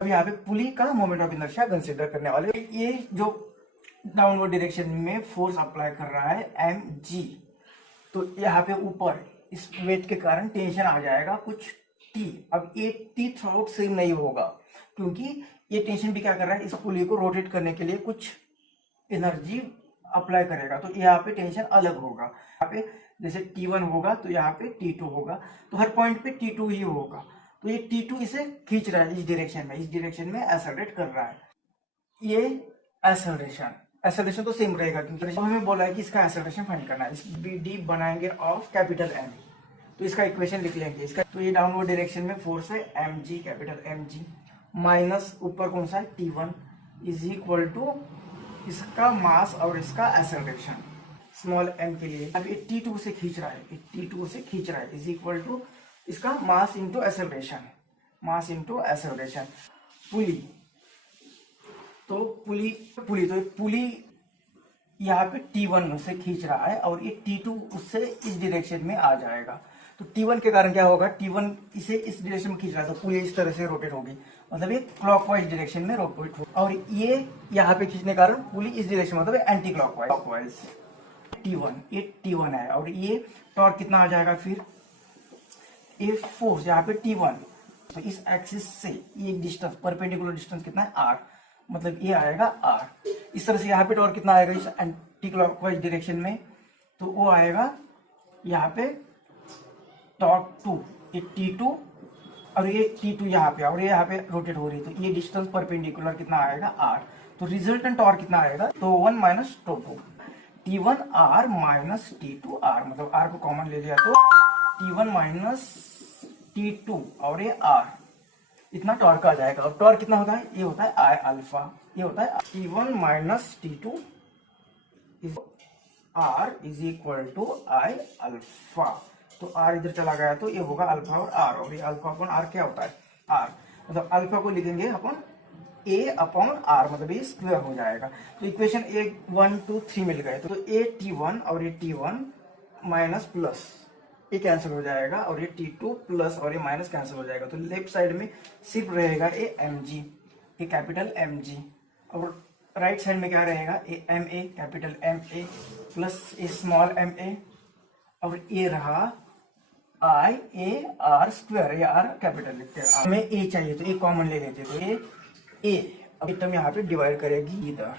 अब यहाँ पे पुली का मोमेंट ऑफ इनर्शिया कंसिडर करने वाले। ये जो डाउनवर्ड डायरेक्शन में फोर्स अप्लाई कर रहा है mg, तो यहाँ पे ऊपर इस वेट के कारण टेंशन आ जाएगा कुछ t। अब ये t थ्रू आउट सेम नहीं होगा, क्योंकि ये टेंशन भी क्या कर रहा है, इस पुली को रोटेट करने के लिए कुछ एनर्जी अप्लाई करेगा, तो यहाँ पे टेंशन अलग होगा। यहाँ पे जैसे T1 होगा तो यहाँ पे T2 होगा, तो हर पॉइंट पे T2 ही होगा। तो ये T2 इसे खींच रहा है इस डायरेक्शन में एक्सेलरेट कर रहा है। ये एक्सेलरेशन तो सेम रहेगा, क्योंकि हमें बोला है कि इसका एक्सेलरेशन फाइंड करना है। इस BD बनाएंगे ऑफ कैपिटल M, तो इसका इक्वेशन लिख लेंगे इसका। तो ये डाउनवर्ड डायरेक्शन में फोर्स है mg, कैपिटल mg, माइनस ऊपर कौन सा है T1 इज इक्वल टू इसका मास और इसका एक्सेलरेशन स्मॉल m के लिए। अब ये T2 से खींच रहा है, इज इक्वल टू इसका मास इंटू एक्सेलरेशन, पुली यहाँ पे T1 से खींच रहा है और ये T2 उससे इस डायरेक्शन में आ जाएगा। तो T1 के कारण क्या होगा, T1 इसे इस डायरेक्शन में खींच रहा है, तो पुली इस तरह से रोटेट होगी, मतलब ये क्लॉकवाइज डायरेक्शन में रोटेट होगी। और ये यहाँ पे खींचने के कारण पुली इस डायरेक्शन में, मतलब एंटी क्लॉकवाइज। T1 है और ये टॉर्क कितना आ जाएगा, फिर ये फोर्स यहाँ पे T1, तो इस एक्सिस से ये डिस्टेंस, परपेंडिकुलर डिस्टेंस कितना है R, मतलब ये आएगा R। इस तरह से यहाँ पे टॉर्क कितना आएगा इस एंटी क्लॉकवाइज डायरेक्शन में, तो वो आएगा यहाँ पे टॉर्क 2, ये T2 और ये T2 यहाँ पे, और ये यहाँ पे रोटेट हो रही है, तो ये डिस्टेंस परपेंडिकुलर कितना आएगा R। तो रिजल्टेंट टॉर्क कितना आएगा, तो 1 minus to 2, T1R minus T2R, मतलब R को कॉमन ले लिया तो T1 माइनस T2 और ये R, इतना टॉर्क आ जाएगा। और टॉर्क कितना होता है, ये होता है I अल्फा, ये होता है T1 minus T2 R is equal to I alpha. तो R इधर चला गया तो ये होगा अल्फा और R, और ये अल्फा अपॉन R क्या होता है R, मतलब अल्फा को लिखेंगे अपन A अपॉन R, मतलब ये स्क्वायर हो जाएगा। तो इक्वेशन 1 2 3 मिल गए, तो ये T1 और ये T1 माइनस प्लस ये कैंसिल हो जाएगा, और ये T2 प्लस और ये माइनस कैंसिल हो जाएगा। तो लेफ्ट साइड में सिर्फ रहेगा ये mg, ये कैपिटल mg, और राइट साइड में क्या रहेगा, ये ma, कैपिटल ma प्लस ये स्मॉल ma, और ये रहा I a r स्क्वायर, ये r कैपिटल लिखते हैं। हमें a चाहिए तो ये कॉमन ले लेते, तो ये a अब टर्म यहाँ पे डिवाइड करेगी इधर।